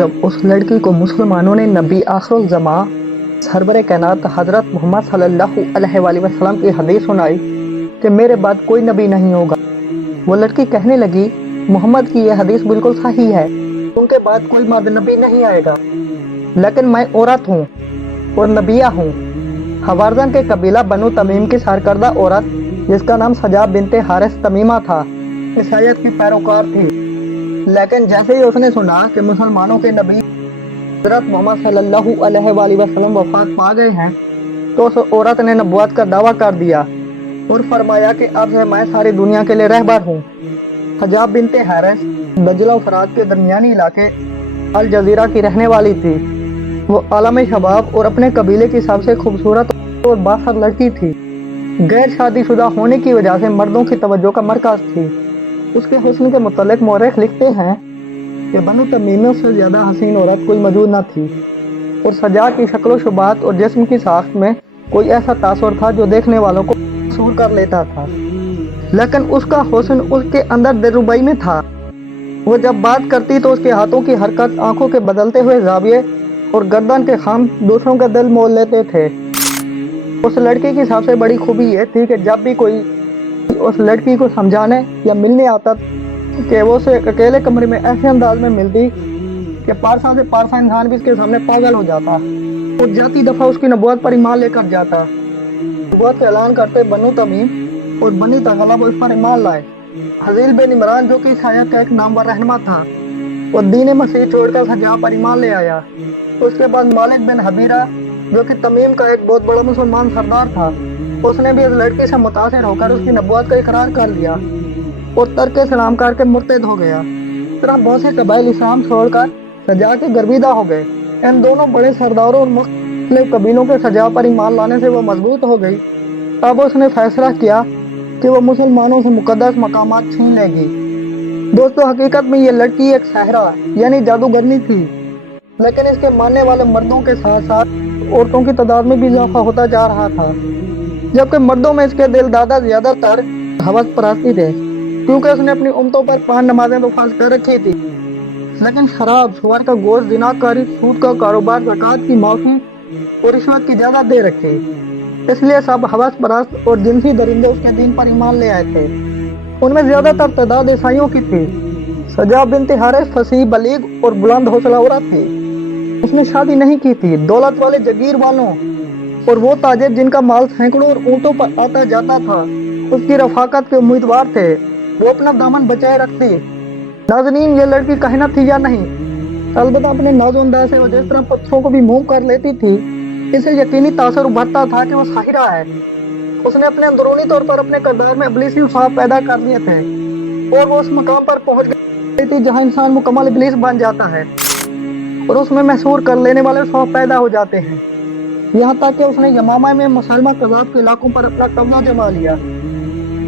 जब उस लड़की को मुसलमानों ने नबी आखिरुल ज़मा सरवरे कायनात हज़रत मोहम्मद सल्लल्लाहु अलैहि वसल्लम की हदीस सुनाई कि मेरे बाद कोई नबी नहीं होगा, वो लड़की कहने लगी, मोहम्मद की यह हदीस बिल्कुल सही है, उनके बाद कोई मर्द नबी नहीं आएगा, लेकिन मैं औरत हूँ और नबिया हूँ। हवाज़न के कबीला बनु तमीम की सरकर्दा औरत जिसका नाम सजा बिनते हारिस तमीमा था, ईसाईयत की पैरोकार थी। लेकिन जैसे ही उसने सुना कि मुसलमानों के नबी हज़रत मोहम्मद सल्लल्लाहु अलैहि वसल्लम वफात पा गए हैं, तो उस औरत ने नबुवत का दावा कर दिया और फरमाया कि अब से मैं सारी दुनिया के लिए रहबर हूँ। सजा बिनते हारिस दजला और फरात के दरमियानी इलाके अल जजीरा की रहने वाली थी। वो आलम शबाब और अपने कबीले की सबसे खूबसूरत और बासर लड़की थी। गैर शादीशुदा होने की वजह से मर्दों की तवज्जो का मरकज थी। उसके हुस्न के मुतल्लिक मौरख लिखते हैं कि बनु तमीमियों से ज़्यादा हसीन औरत कोई मौजूद न थी और सजा की शक्ल शुबात और जिस्म की साख्त में कोई ऐसा तासुर था जो देखने वालों को मसूर कर लेता था। लेकिन उसका हुस्न उसके अंदर दिलरुबाई में था। वो जब बात करती तो उसके हाथों की हरकत, आंखों के बदलते हुए जाविये और गर्दन के खाम दूसरों का दिल मोल लेते थे। उस लड़की की सबसे बड़ी खूबी ये थी कि जब भी कोई उस लड़की को समझाने या मिलने आता कि वो उसे अकेले कमरे में ऐसे अंदाज में मिलती कि पारसा से पारसा इंसान भी इसके सामने पागल हो जाता और जाती दफा उसकी नबुवत पर ईमान लेकर जाता। नबुवत का ऐलान करते बनु तमीम और बनी तगलब उस पर ईमान लाए। हजील बिन इमरान जो कि ईसाईयत का एक नामवर रहनुमा था, वो दीन मसीह छोड़कर सजा पर ईमान ले आया। उसके बाद मालिक बिन हबीरा जो कि तमीम का एक बहुत बड़ा मुसलमान सरदार था, उसने भी इस लड़की से मुतासिर होकर उसकी नबुवत का इकरार कर लिया और तर्क सलाम करके मुर्तद हो गया। इस तरह बहुत से कबाइल इस्लाम छोड़कर सजा के गर्विदा हो गए। इन दोनों बड़े सरदारों और मुख्तलिफ कबीलों के सजा पर ईमान लाने से वो मजबूत हो गई। अब उसने फैसला किया कि वो मुसलमानों से मुकद्दस मकामात छीन लेगी। दोस्तों, हकीकत में ये लड़की एक सहरा यानी जादूगरनी थी, लेकिन इसके मानने वाले मर्दों के साथ साथ औरतों की तादाद में भी इजाफा होता जा रहा था, जबकि मर्दों में इसके दिलदादा ज्यादातर हवस परस्ती थे, क्योंकि उसने अपनी उम्मतों पर 5 नमाजें तो फर्ज कर रखी थी। लेकिन शराब, सुअर का गोश्त, जिनाकारी, सूद का कारोबार, ज़कात की माफी और रिश्वत की इजाजत दे रखी। इसलिए सब हवस परस्त और जिनसी दरिंदे उसके दीन पर ईमान ले आए थे। उनमें ज्यादातर तादाद ईसाइयों की थी। सजा बिनते हारिस फसीह, बलीग और बुलंद हौसला औरत थी। उसने शादी नहीं की थी। दौलत वाले जगीर वालों और वो ताजिर जिनका माल सैकड़ों और ऊँटों पर आता जाता था उसकी रफाकत के उम्मीदवार थे, वो अपना दामन बचाए रखती। नाज़रीन, ये लड़की काहिनत थी या नहीं, अलबत्ता अपने नाज़ो अंदाज से वो जिस तरह पत्थरों को भी मूव कर लेती थी, इसे यकीनी तासर उभरता था कि वो साहिरा है। उसने अपने अंदरूनी तौर पर अपने किरदार में इब्लीसी ख्वाब पैदा कर लिए थे और वो उस मकाम पर पहुंच गई थी जहां इंसान मुकम्मल इब्लीस बन जाता है और उसमें महसूर कर लेने वाले ख्वाब पैदा हो जाते हैं। यहाँ तक कि उसने यमामा में मुसलमान कज़ाब के इलाकों पर अपना कब्जा जमा लिया।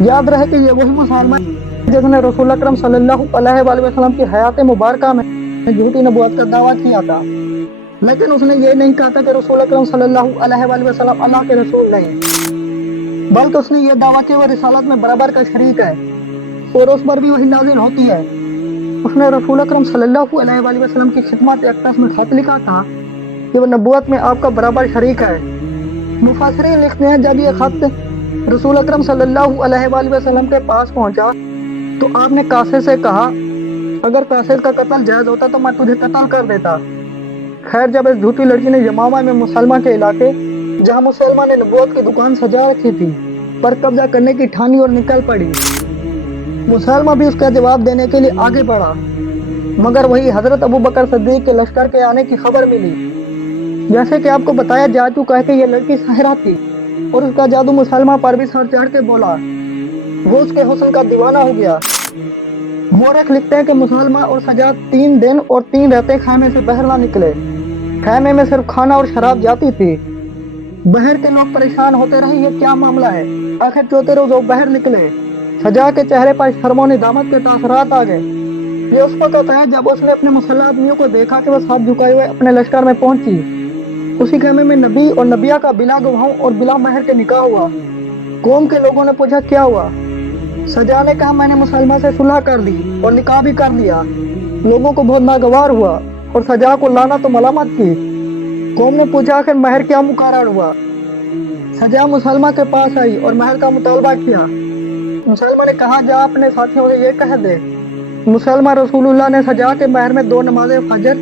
याद रहे कि ये वही मुसलमान जिसने रसूल अकरम सल्लल्लाहु अलैहि वसल्लम की हयात मुबारका में झूठी नबुवत का दावा किया था, लेकिन उसने ये नहीं कहा था कि रसूल अकरम सल्लल्लाहु अलैहि वसल्लम अल्लाह के रसूल नहीं, बल्कि उसने ये दावा किया वो रिसालत में बराबर का शरीक है और उस पर भी वही नाजिल होती है। उसने रसूल अकरम सल्लल्लाहु अलैहि वसल्लम की खिदमत अक़दस में खत लिखा था कि वो नबुवत में आपका बराबर शरीक है। मुफस्सिरीन लिखते हैं, जब ये खत रसूल अकरम सल्लल्लाहु अलैहि वसल्लम के पास पहुंचा तो आपने कासिद से कहा, अगर कासिद का कत्ल जायज होता तो मैं तुझे कत्ल कर देता। खैर, जब इस झूठी लड़की ने यमामा में मुसलमान के इलाके जहां मुसलमान ने नबुवत की दुकान सजा रखी थी पर कब्जा करने की ठानी और निकल पड़ी, मुसलमान भी उसका जवाब देने के लिए आगे बढ़ा, मगर वही हजरत अबू बकर सिद्दीक के लश्कर के आने की खबर मिली। जैसे कि आपको बताया जा चुका है कि यह लड़की साहिरा थी और उसका जादू मुसलमान पर भी सर चढ़ के बोला। वो उसके हुस्न का दीवाना हो गया। मोरख लिखते हैं कि मुसलमान और सजा 3 दिन और 3 रातें खैमे से बाहर ना निकले। खैमे में सिर्फ खाना और शराब जाती थी। बाहर के लोग परेशान होते रहे, ये क्या मामला है। आखिर चौथे रोज वो बाहर निकले। सजा के चेहरे पर शर्मो निदामत के तासरात आ गए। ये उस वक्त है जब उसने अपने मुसल्लह आदमियों को देखा कि वह साथ झुकाए हुए अपने लश्कर में पहुंची। उसी खेमे में नबी और नबिया का बिला गवाहों और बिला महर के निकाह हुआ। कौम के लोगों ने पूछा, क्या हुआ? सजा ने कहा, मैंने मुसलमान से सुलह कर दी और निकाह भी कर लिया। लोगों को बहुत नागवार हुआ और सजा को लाना तो मलामत की। कौम ने पूछा आखिर महर क्या मुकर्रर हुआ। सजा मुसलमा के पास आई और महर का मुतालबा किया। मुसलमा ने कहा जा अपने साथियों से ये कह दे, मुसलमा रसूलुल्लाह ने सजा के महर में 2 नमाज़े फजर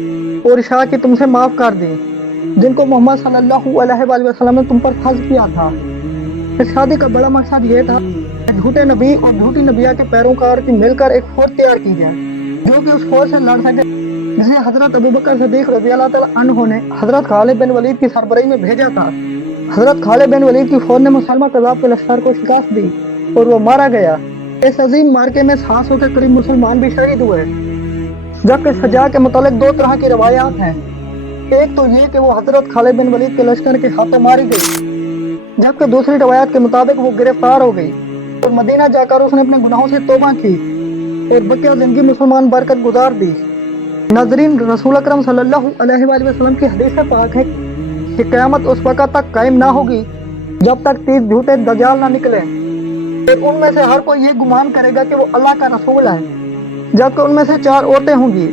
और इशा की तुमसे माफ कर दी, जिनको मोहम्मद सल्लल्लाहु अलैहि वसल्लम ने तुम पर फर्ज किया था। इस शादी का बड़ा मकसद ये था कि झूठे नबी और झूठी नबिया के पैरोकार की मिलकर एक फौज तैयार की जाए, जो कि उस फौज से लड़ सके, जिसे हजरत अबू बकर सिद्दीक रज़ी अल्लाह तआला अन्हु ने हजरत खालिद बिन वलीद की सरबराही में भेजा था। हजरत खालिद बिन वलीद की फौज ने मुसलमा कज़ाब के लश्कर को शिकस्त दी और वो मारा गया। इस अजीम मार्के में 700 के करीब मुसलमान भी शहीद हुए। जबकि सजा के मुतालिक 2 तरह की रवायात हैं। एक तो ये कि वो हजरत खालिद बिन वलीद के लश्कर के हाथों मारी गई, जबकि दूसरी रवायत के मुताबिक वो गिरफ्तार हो गई और मदीना जाकर उसने अपने गुनाहों से तौबा की और बकिया जिंदगी मुसलमान बरकत गुजार दी। नाज़रीन, रसूल अकरम सल्लल्लाहु अलैहि वसल्लम की हदीस पाक है कि क़यामत उस वक़्त तक कायम ना होगी जब तक 30 झूठे दज्जाल ना निकले और उनमें से हर कोई ये गुमान करेगा कि वो अल्लाह का रसूल है, जबकि उनमें से 4 औरतें होंगी